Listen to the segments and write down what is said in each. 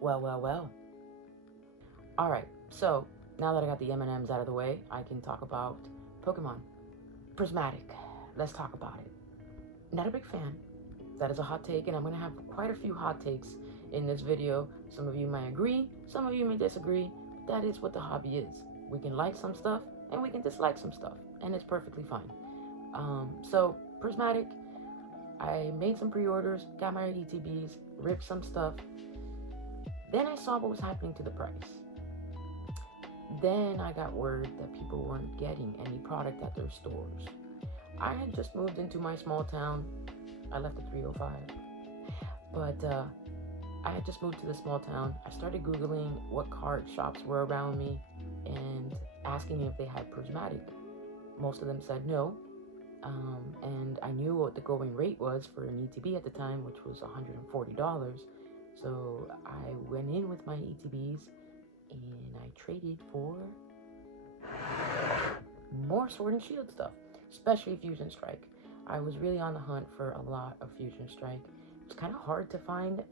Well. Alright, so now that I got the M&Ms out of the way, I can talk about Pokemon. Prismatic. Let's talk about it. Not a big fan. That is a hot take, and I'm going to have quite a few hot takes in this video. Some of you might agree, some of you may disagree. That is what the hobby is. We can like some stuff, and we can dislike some stuff, and it's perfectly fine. So, Prismatic, I made some pre-orders, got my ETBs, ripped some stuff. Then I saw what was happening to the price. Then I got word that people weren't getting any product at their stores. I had just moved into my small town. I left at 3:05. But I had just moved to the small town. I started Googling what card shops were around me and asking if they had Prismatic. Most of them said no. And I knew what the going rate was for an ETB at the time, which was $140. So I went in with my ETBs and I traded for more Sword and Shield stuff, especially Fusion Strike. I was really on the hunt for a lot of Fusion Strike. It's kind of hard to find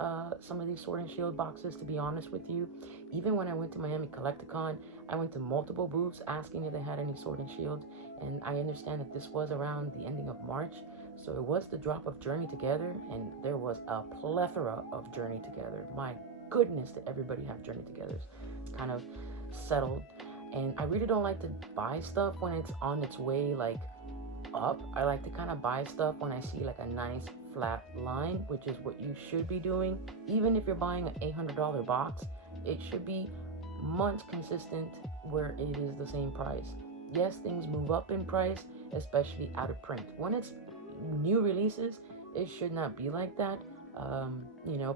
some of these Sword and Shield boxes, to be honest with you. Even when I went to Miami Collecticon, I went to multiple booths asking if they had any Sword and Shield, and I understand that this was around the ending of March, so it was the drop of Journey Together, and there was a plethora of Journey Together. My goodness, did everybody have Journey Together? It's kind of settled, and I really don't like to buy stuff when it's on its way, like, up. I like to kind of buy stuff when I see like a nice flat line, which is what you should be doing. Even if you're buying an $800 box, it should be months consistent where it is the same price. Yes, things move up in price, especially out of print. When it's new releases, it should not be like that,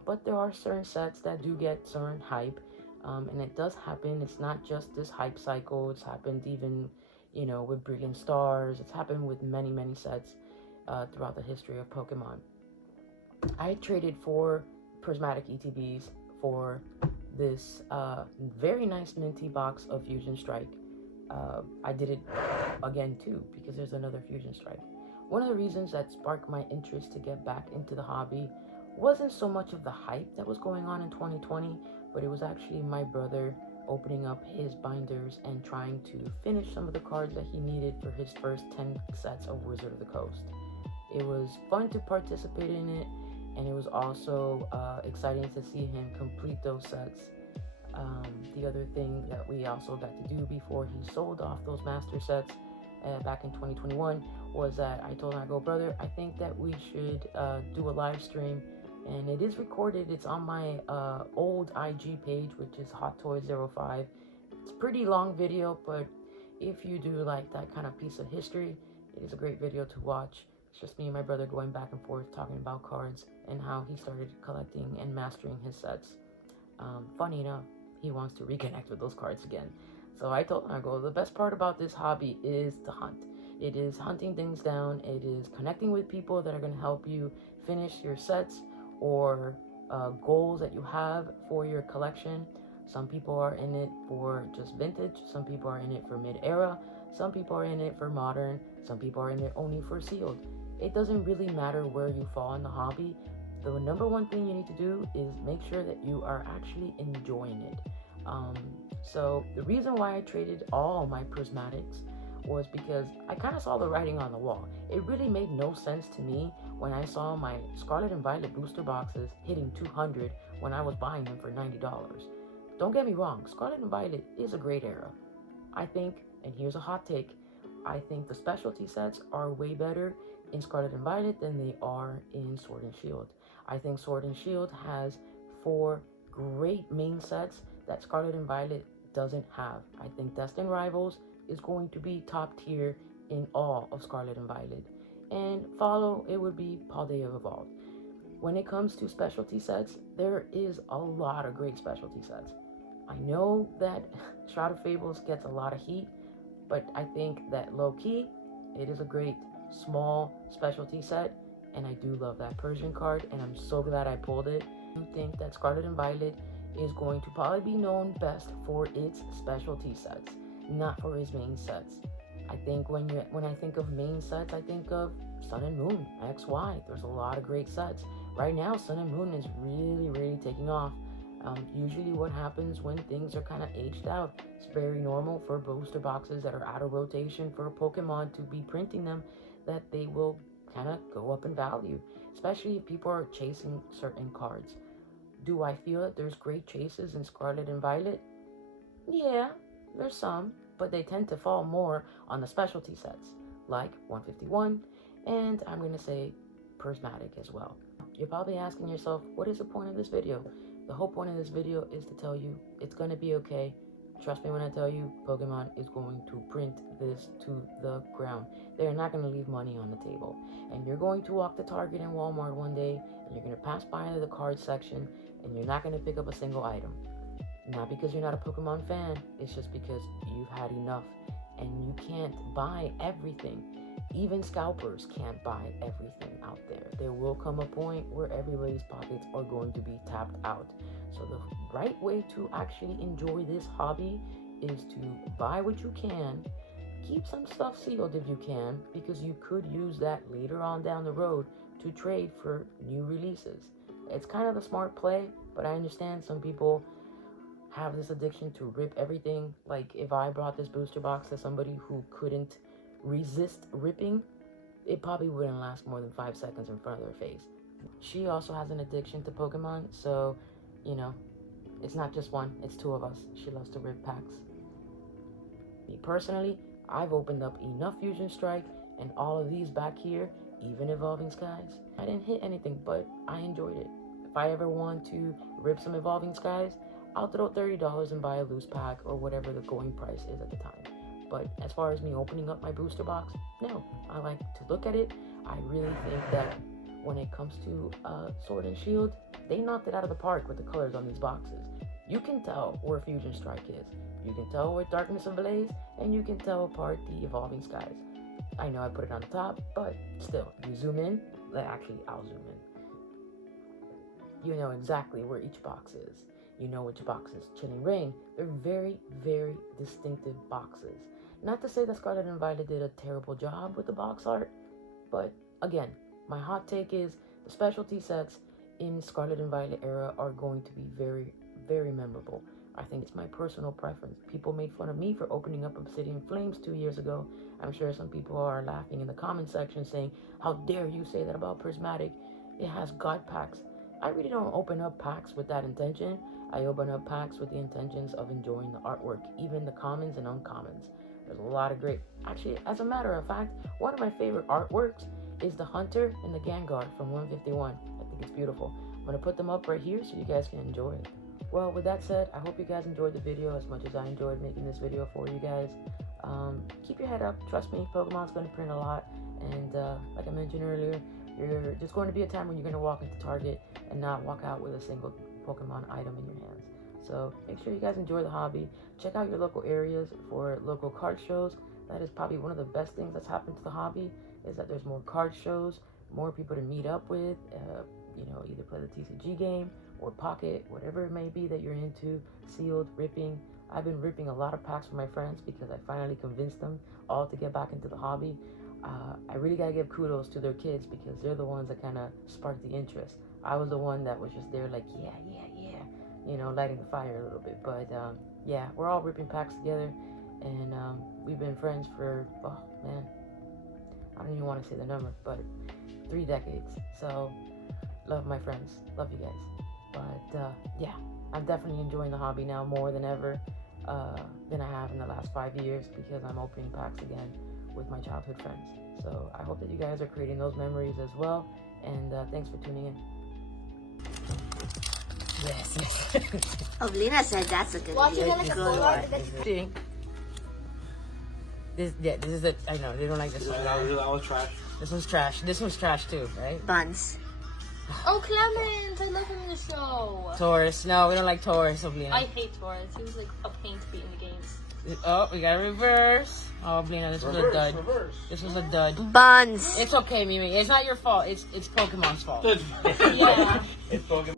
but there are certain sets that do get certain hype, and it does happen. It's not just this hype cycle. It's happened even with Brilliant Stars. It's happened with many sets throughout the history of Pokemon. I traded 4 Prismatic ETBs for this very nice minty box of Fusion Strike. I did it again too because there's another Fusion Strike. One of the reasons that sparked my interest to get back into the hobby wasn't so much of the hype that was going on in 2020, but it was actually my brother opening up his binders and trying to finish some of the cards that he needed for his first 10 sets of Wizard of the Coast. It was fun to participate in it, and it was also exciting to see him complete those sets. The other thing that we also got to do before he sold off those master sets back in 2021 was that I told him, I go, brother, I think that we should do a live stream. And it is recorded. It's on my old IG page, which is HotToys05. It's a pretty long video, but if you do like that kind of piece of history, it is a great video to watch. It's just me and my brother going back and forth talking about cards and how he started collecting and mastering his sets. Funny enough, he wants to reconnect with those cards again. So I told him, I go, the best part about this hobby is to hunt. It is hunting things down. It is connecting with people that are going to help you finish your sets or goals that you have for your collection. Some people are in it for just vintage. Some people are in it for mid-era. Some people are in it for modern. Some people are in it only for sealed. It doesn't really matter where you fall in the hobby. The number one thing you need to do is make sure that you are actually enjoying it. So the reason why I traded all my Prismatics was because I kind of saw the writing on the wall. It really made no sense to me when I saw my Scarlet and Violet booster boxes hitting $200 when I was buying them for $90. Don't get me wrong, Scarlet and Violet is a great era. I think, and here's a hot take, I think the specialty sets are way better in Scarlet and Violet than they are in Sword and Shield. I think Sword and Shield has 4 great main sets that Scarlet and Violet doesn't have. I think Destined Rivals is going to be top tier in all of Scarlet and Violet. And follow, it would be Paldea Evolved. When it comes to specialty sets, there is a lot of great specialty sets. I know that Shroud of Fables gets a lot of heat, but I think that low-key, it is a great small specialty set, and I do love that Persian card, and I'm so glad I pulled it. I think that Scarlet and Violet is going to probably be known best for its specialty sets, not for his main sets. I think when I think of main sets, I think of Sun and Moon, XY. There's a lot of great sets. Right now, Sun and Moon is really taking off. Usually what happens when things are kind of aged out, it's very normal for booster boxes that are out of rotation for a Pokemon to be printing them, that they will kind of go up in value, especially if people are chasing certain cards. Do I feel that there's great chases in Scarlet and Violet? Yeah, there's some, but they tend to fall more on the specialty sets, like 151, and I'm going to say Prismatic as well. You're probably asking yourself, what is the point of this video? The whole point of this video is to tell you it's going to be okay. Trust me when I tell you, Pokemon is going to print this to the ground. They're not going to leave money on the table. And you're going to walk to Target and Walmart one day, and you're going to pass by the card section, and you're not going to pick up a single item. Not because you're not a Pokemon fan, it's just because you've had enough. And you can't buy everything. Even scalpers can't buy everything out there. There will come a point where everybody's pockets are going to be tapped out. So the right way to actually enjoy this hobby is to buy what you can, keep some stuff sealed if you can, because you could use that later on down the road to trade for new releases. It's kind of the smart play, but I understand some people have this addiction to rip everything. Like if I brought this booster box to somebody who couldn't resist ripping, it probably wouldn't last more than 5 seconds in front of their face. She also has an addiction to Pokemon, so you know, it's not just one, it's two of us. She loves to rip packs. Me personally, I've opened up enough Fusion Strike and all of these back here, even Evolving Skies. I didn't hit anything, but I enjoyed it. If I ever want to rip some Evolving Skies, I'll throw $30 and buy a loose pack or whatever the going price is at the time. But as far as me opening up my booster box, no. I like to look at it. I really think that when it comes to Sword and Shield, they knocked it out of the park with the colors on these boxes. You can tell where Fusion Strike is. You can tell where Darkness Ablaze, and you can tell apart the Evolving Skies. I know I put it on the top, but still, you zoom in, I'll zoom in. You know exactly where each box is. You know which box is Chilling Reign. They're very, very distinctive boxes. Not to say that Scarlet and Violet did a terrible job with the box art, but again, my hot take is the specialty sets in Scarlet and Violet era are going to be very, very memorable. I think it's my personal preference. People made fun of me for opening up Obsidian Flames 2 years ago. I'm sure some people are laughing in the comment section saying, how dare you say that about Prismatic? It has God packs. I really don't open up packs with that intention. I open up packs with the intentions of enjoying the artwork, even the commons and uncommons. There's a lot of great... Actually, as a matter of fact, one of my favorite artworks is the Hunter and the Gengar from 151. I think it's beautiful. I'm going to put them up right here so you guys can enjoy it. Well, with that said, I hope you guys enjoyed the video as much as I enjoyed making this video for you guys. Keep your head up. Trust me, Pokemon's going to print a lot. And like I mentioned earlier, there's going to be a time when you're going to walk into Target and not walk out with a single Pokemon item in your hands. So make sure you guys enjoy the hobby. Check out your local areas for local card shows. That is probably one of the best things that's happened to the hobby, is that there's more card shows, more people to meet up with, you know, either play the TCG game or Pocket, whatever it may be that you're into, sealed, ripping. I've been ripping a lot of packs for my friends because I finally convinced them all to get back into the hobby. I really gotta give kudos to their kids because they're the ones that kind of sparked the interest. I was the one that was just there like, yeah, you know, lighting the fire a little bit. But yeah, we're all ripping packs together, and we've been friends for, oh man, I don't even want to say the number, but 3 decades. So love my friends, love you guys. But yeah, I'm definitely enjoying the hobby now more than ever than I have in the last 5 years, because I'm opening packs again with my childhood friends. So I hope that you guys are creating those memories as well, and thanks for tuning in. Yes. Lena said that's a good See? This is the, I know, they don't like this one. That was trash. This one's trash. This one's trash too, right? Buns. Oh, Clemens! I love him in the show. Taurus. No, we don't like Taurus, Oblina. I hate Taurus. He was like a pain to beat in the games. Oh, we got a reverse. Oh, Oblina, this was a dud. Reverse. This was a dud. Buns. It's okay, Mimi. It's not your fault. It's Pokemon's fault. Yeah. It's Pokemon.